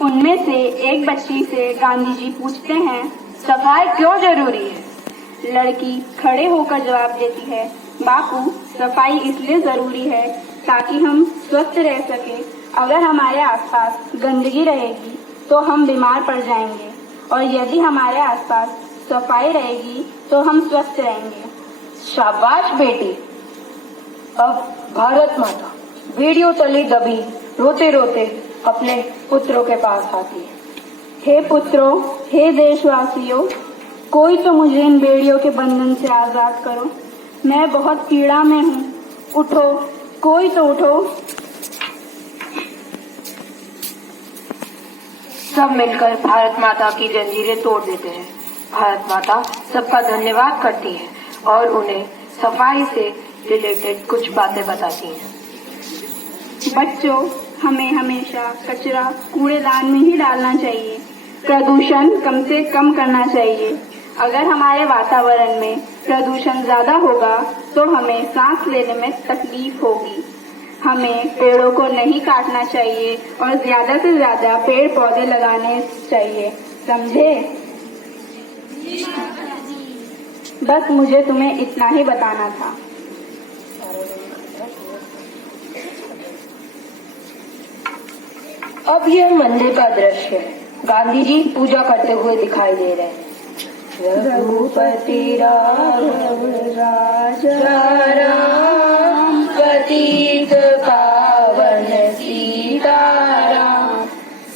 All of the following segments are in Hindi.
उनमें से एक बच्ची से गांधी जी पूछते हैं, सफाई क्यों जरूरी है? लड़की खड़े होकर जवाब देती है, बापू, सफाई इसलिए जरूरी है ताकि हम स्वस्थ रह सके। अगर हमारे आसपास गंदगी रहेगी तो हम बीमार पड़ जाएंगे, और यदि हमारे आसपास सफाई रहेगी तो हम स्वस्थ रहेंगे। शाबाश बेटी। अब भारत माता बेड़ियों तले दबी रोते रोते अपने पुत्रों के पास आती है। हे पुत्रों, हे देशवासियों, कोई तो मुझे इन बेड़ियों के बंधन से आजाद करो। मैं बहुत पीड़ा में हूँ। उठो, कोई तो उठो। सब मिलकर भारत माता की जंजीरें तोड़ देते हैं। भारत माता सबका धन्यवाद करती है और उन्हें सफाई से रिलेटेड कुछ बातें बताती हैं। बच्चों, हमें हमेशा कचरा कूड़ेदान में ही डालना चाहिए। प्रदूषण कम से कम करना चाहिए। अगर हमारे वातावरण में प्रदूषण ज्यादा होगा तो हमें सांस लेने में तकलीफ होगी। हमें पेड़ों को नहीं काटना चाहिए और ज्यादा से ज्यादा पेड़ पौधे लगाने चाहिए, समझे? बस मुझे तुम्हें इतना ही बताना था। अब यह मंदिर का दृश्य है। गांधी जी पूजा करते हुए दिखाई दे रहे हैं। रघुपति राघव राजा राम, पतित पावन सीताराम,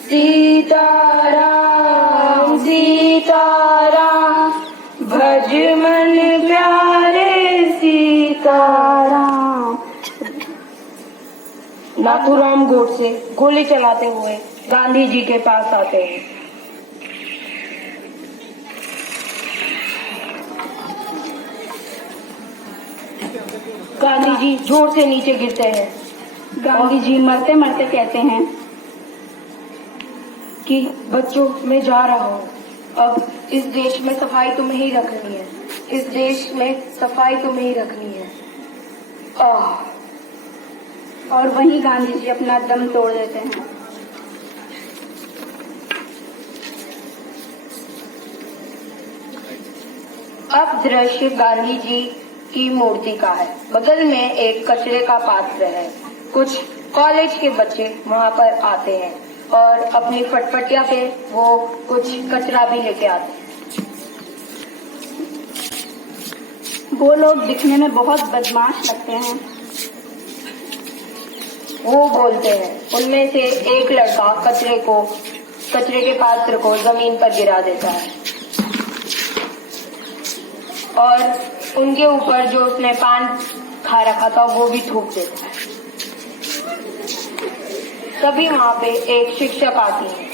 सीताराम सीताराम, भज मन प्यारे सीताराम। नाथूराम गोडसे गोली चलाते हुए गांधी जी के पास आते हैं। गांधी जी जोर से नीचे गिरते हैं। गांधी जी मरते मरते कहते हैं कि बच्चों, मैं जा रहा हूँ। अब इस देश में सफाई तुम्हें ही रखनी है। इस देश में सफाई तुम्हें ही रखनी है। और वहीं गांधी जी अपना दम तोड़ देते हैं। अब दृश्य गांधी जी की मूर्ति का है। बगल में एक कचरे का पात्र है। कुछ कॉलेज के बच्चे वहाँ पर आते हैं और अपनी फटफटिया पे वो कुछ कचरा भी लेके आते हैं। वो लोग दिखने में बहुत बदमाश लगते हैं। वो बोलते हैं। उनमें से एक लड़का कचरे के पात्र को जमीन पर गिरा देता है और उनके ऊपर जो उसने पान खा रखा था वो भी थूक देता है। तभी वहाँ पे एक शिक्षक आती है।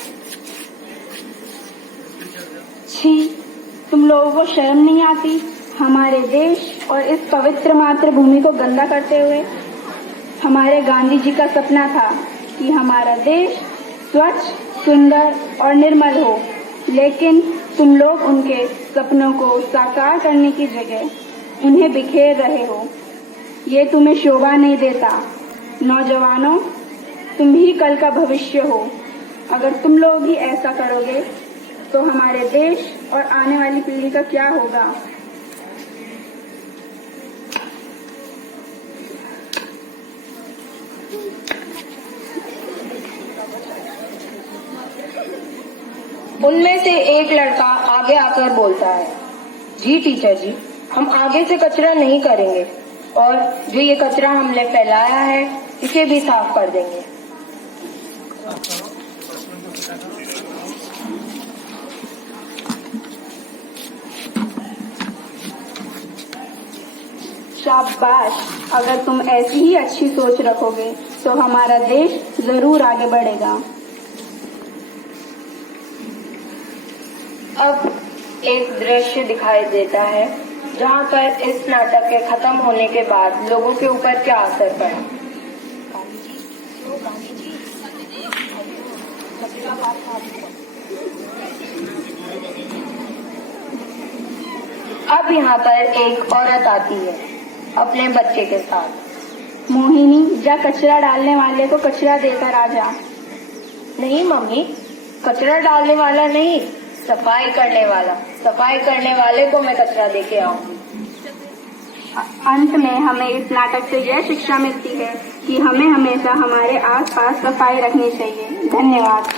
छी, तुम लोगों को शर्म नहीं आती हमारे देश और इस पवित्र मातृभूमि को गंदा करते हुए? हमारे गांधी जी का सपना था कि हमारा देश स्वच्छ, सुंदर और निर्मल हो, लेकिन तुम लोग उनके सपनों को साकार करने की जगह उन्हें बिखेर रहे हो। ये तुम्हें शोभा नहीं देता। नौजवानों, तुम ही कल का भविष्य हो। अगर तुम लोग ही ऐसा करोगे तो हमारे देश और आने वाली पीढ़ी का क्या होगा? उनमें से एक लड़का आगे आकर बोलता है, जी टीचर जी, हम आगे से कचरा नहीं करेंगे और जो ये कचरा हमने फैलाया है इसे भी साफ कर देंगे। शाबाश, अगर तुम ऐसी ही अच्छी सोच रखोगे तो हमारा देश जरूर आगे बढ़ेगा। अब एक दृश्य दिखाई देता है जहाँ पर इस नाटक के खत्म होने के बाद लोगों के ऊपर क्या असर पड़ा। अब यहाँ पर एक औरत आती है अपने बच्चे के साथ। मोहिनी, जा कचरा डालने वाले को कचरा देकर आ जा। नहीं मम्मी, कचरा डालने वाला नहीं, सफाई करने वाला। सफाई करने वाले को मैं कचरा देके आऊंगी। अंत में हमें इस नाटक से यह शिक्षा मिलती है कि हमें हमेशा हमारे आसपास सफाई रखनी चाहिए। धन्यवाद।